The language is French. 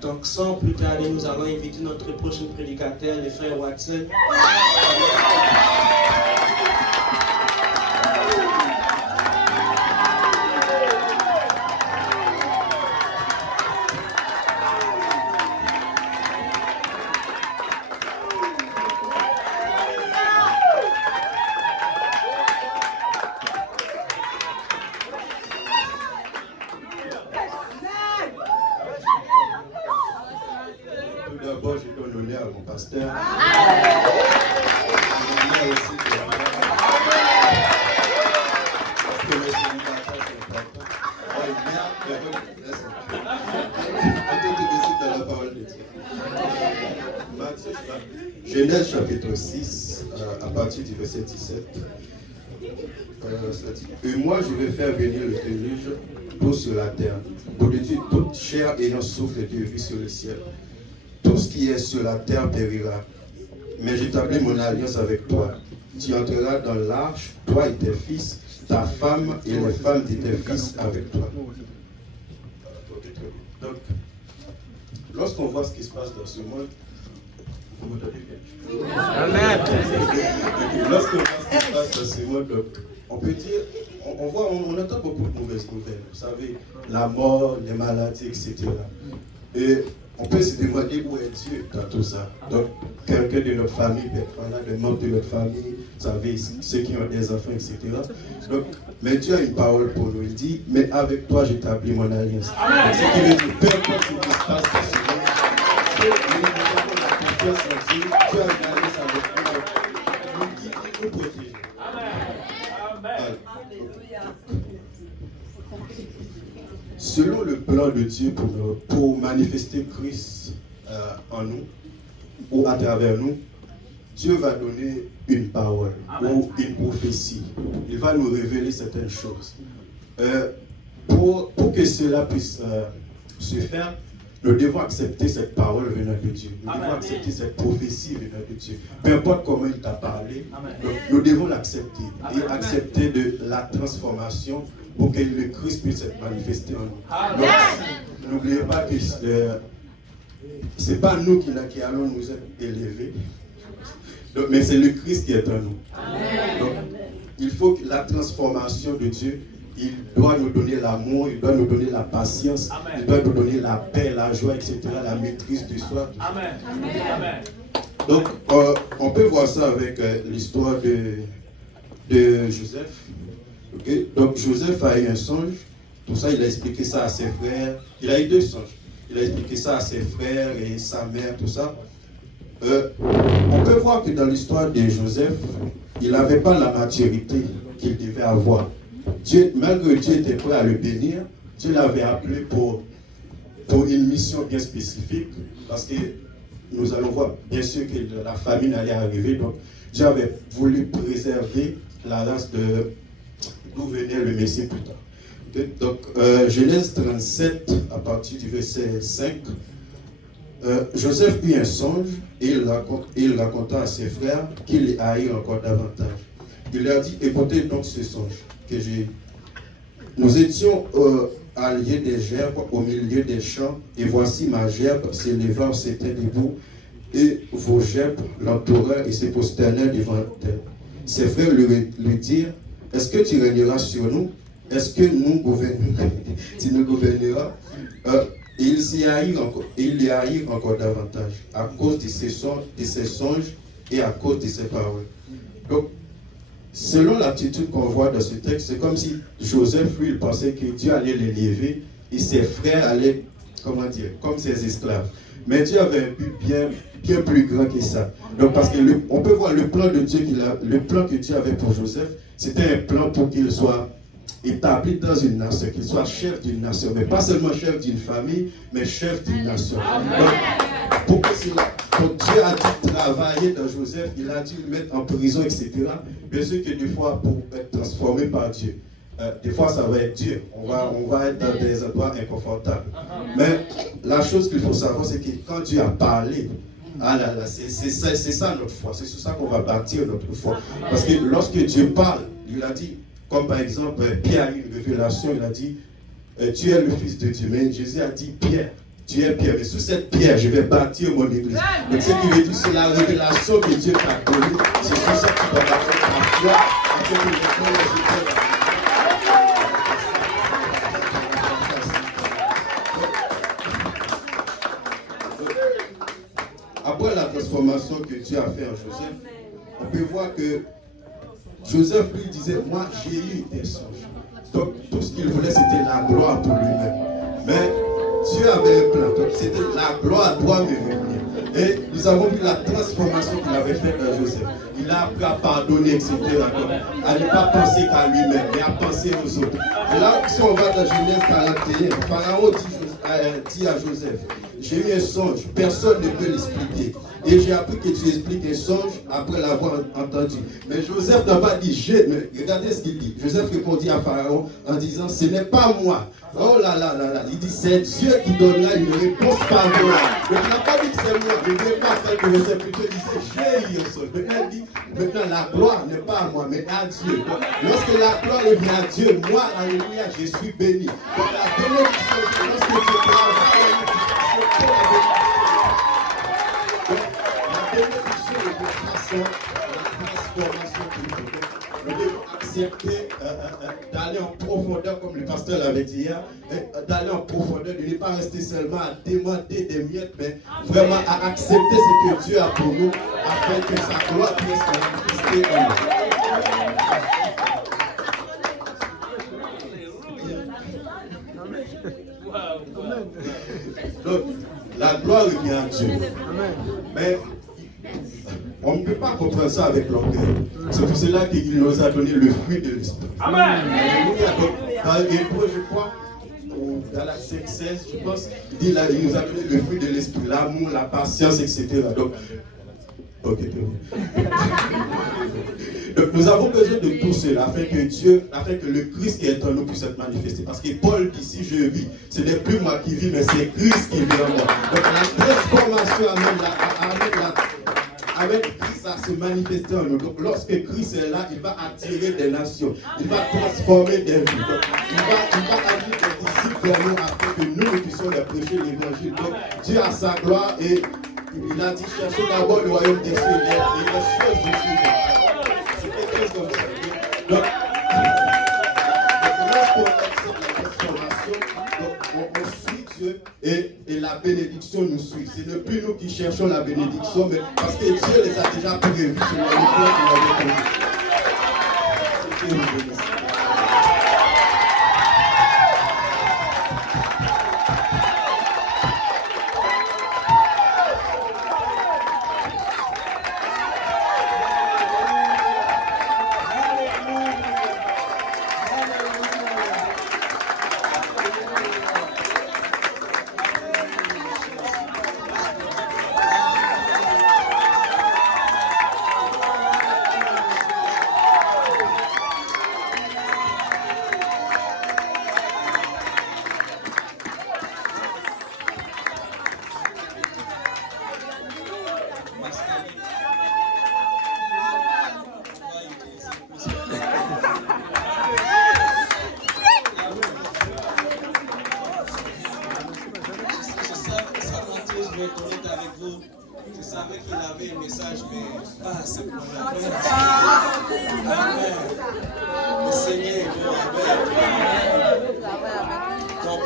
Donc sans plus tarder, nous allons inviter notre prochain prédicateur, le frère Watson. D'abord, je donne l'honneur à mon pasteur. Genèse chapitre 6, à partir du verset 17. Et moi, je vais faire venir le déluge d'eau sur la terre, d'au-dessus toute chair ayant souffle de vie sur le ciel. Tout ce qui est sur la terre périra. Mais j'établis mon alliance avec toi. Tu entreras dans l'arche, toi et tes fils, ta femme et les femmes de tes fils avec toi. Donc, lorsqu'on voit ce qui se passe dans ce monde, vous me donnez bien. Amen. Lorsqu'on voit ce qui se passe dans ce monde, donc, on peut dire, on entend beaucoup de mauvaises nouvelles. Vous savez, la mort, les maladies, etc. Et on peut se demander où est Dieu dans tout ça. Donc, quelqu'un de notre famille, voilà, des membres de notre famille, vous savez, ceux qui ont des enfants, etc. Donc, mais Dieu a une parole pour nous. Il dit, mais avec toi, j'établis mon alliance. Donc, ce qui veut dire, peu importe ce qui se passe dans ce monde, Dieu a une alliance avec nous, qui nous protège. Amen. Selon le plan de Dieu pour manifester Christ en nous ou à travers nous, Dieu va donner une parole ou une prophétie. Il va nous révéler certaines choses. Pour que cela puisse se faire, nous devons accepter cette parole venant de Dieu. Nous devons accepter cette prophétie venant de Dieu. Peu importe comment il t'a parlé, nous devons l'accepter et accepter de la transformation pour que le Christ puisse être manifesté en nous. Donc, n'oubliez pas que ce n'est pas nous qui allons nous être élevés, donc, mais c'est le Christ qui est en nous. Donc, il faut que la transformation de Dieu, il doit nous donner l'amour, il doit nous donner la patience, il doit nous donner la paix, la joie, etc., la maîtrise de soi. Amen. Donc, on peut voir ça avec l'histoire de Joseph. Okay? Donc, Joseph a eu un songe. Tout ça, il a expliqué ça à ses frères. Il a eu deux songes. Il a expliqué ça à ses frères et sa mère, tout ça. On peut voir que dans l'histoire de Joseph, il n'avait pas la maturité qu'il devait avoir. Dieu, malgré que Dieu était prêt à le bénir, Dieu l'avait appelé pour une mission bien spécifique, parce que nous allons voir bien sûr que la famine allait arriver, donc Dieu avait voulu préserver la race d'où venait le Messie plus tard. Donc Genèse 37, à partir du verset 5, Joseph eut un songe et il raconta à ses frères qu'il les haït encore davantage. Il leur dit, écoutez donc ce songe que j'ai. Nous étions à lieu des gerbes au milieu des champs, et voici ma gerbe s'élevant s'était debout, et vos gerbes l'entourèrent et se prosternèrent devant elle. Ses frères lui dirent, est-ce que tu régneras sur nous? Est-ce que tu nous gouverneras? Et il s'y haïrent encore davantage, à cause de ses songes et à cause de ses paroles. Donc, selon l'attitude qu'on voit dans ce texte, c'est comme si Joseph, lui, il pensait que Dieu allait l'élever et ses frères allaient, comment dire, comme ses esclaves. Mais Dieu avait un but bien plus grand que ça. Donc, parce que on peut voir le plan de Dieu le plan que Dieu avait pour Joseph, c'était un plan pour qu'il soit établi dans une nation, qu'il soit chef d'une nation, mais pas seulement chef d'une famille, mais chef d'une nation. Donc, pourquoi Dieu a dû travailler dans Joseph, il a dû le mettre en prison, etc. Bien sûr que des fois, pour être transformé par Dieu, des fois ça va être dur, on va être dans des endroits inconfortables. Mais la chose qu'il faut savoir, c'est que quand Dieu a parlé, c'est ça notre foi, c'est sur ça qu'on va bâtir notre foi. Parce que lorsque Dieu parle, il a dit, comme par exemple, Pierre a eu une révélation, il a dit, tu es le Fils de Dieu. Mais Jésus a dit, Pierre, Tu es pierre, mais sous cette pierre, je vais bâtir mon église. Donc, ce qui veut dire, c'est la révélation que Dieu t'a donnée. C'est sur ça que tu dois bâtir ta foi. Afin que les gens Après la transformation que Dieu a fait en Joseph, on peut voir que Joseph lui disait, moi j'ai eu des songes. Donc tout ce qu'il voulait c'était la gloire pour lui-même. Mais Dieu avait un plan, donc c'était la gloire doit me venir. Et nous avons vu la transformation qu'il avait faite dans Joseph. Il a appris à pardonner, etc. Donc, à ne pas penser qu'à lui-même, mais à penser aux autres. Et là, si on va dans Genèse 41, Pharaon dit à Joseph, j'ai eu un songe, personne ne peut l'expliquer. Et j'ai appris que tu expliques un songe après l'avoir entendu. Mais Joseph n'a pas dit mais regardez ce qu'il dit. Joseph répondit à Pharaon en disant, ce n'est pas moi. Oh là là là là. Il dit, c'est Dieu qui donnera une réponse par moi. Mais il n'a pas dit que c'est moi. Je ne vais pas faire que Joseph plutôt disait, j'ai eu un songe. Maintenant il dit, maintenant la gloire n'est pas à moi, mais à Dieu. Donc, lorsque la gloire revient à Dieu, moi, alléluia, je suis béni. Donc la bénédiction, lorsque Dieu travaille, la bénédiction est de façon, la transformation que nous devons accepter d'aller en profondeur, comme le pasteur l'avait dit hier, d'aller en profondeur, de ne pas rester seulement à demander des miettes, mais vraiment à accepter ce que Dieu a pour nous, afin que sa gloire puisse se manifester en nous. Donc, la gloire revient à Dieu. Mais on ne peut pas comprendre ça avec l'orgueil. C'est pour cela qu'il nous a donné le fruit de l'esprit. Amen. Dans Hébreu, je crois, dans la 5:16, je pense, il nous a donné le fruit de l'esprit, l'amour, la patience, etc. Donc, ok, donc nous avons besoin de tout cela afin que le Christ qui est en nous puisse être manifesté. Parce que Paul dit, si je vis, ce n'est plus moi qui vis, mais c'est Christ qui vit en moi. Donc la transformation avec Christ à se manifester en nous. Donc lorsque Christ est là, il va attirer des nations, il va transformer des vies. Donc, il va amener des disciples vers nous afin que nous puissions leur prêcher l'évangile. Donc Dieu a sa gloire et il a dit, cherchez d'abord le royaume des cieux et les choses de Dieu. C'est quelque chose comme ça. Donc, lorsqu'on accepte la transformation, on suit Dieu et la bénédiction nous suit. Ce n'est plus nous qui cherchons la bénédiction, mais parce que Dieu les a déjà prévus sur le plan qu'il avait prévu. C'est Dieu nous bénisse. Je savais qu'il avait un message, mais pas à ce point-là. Le Seigneur est bon avec. Donc,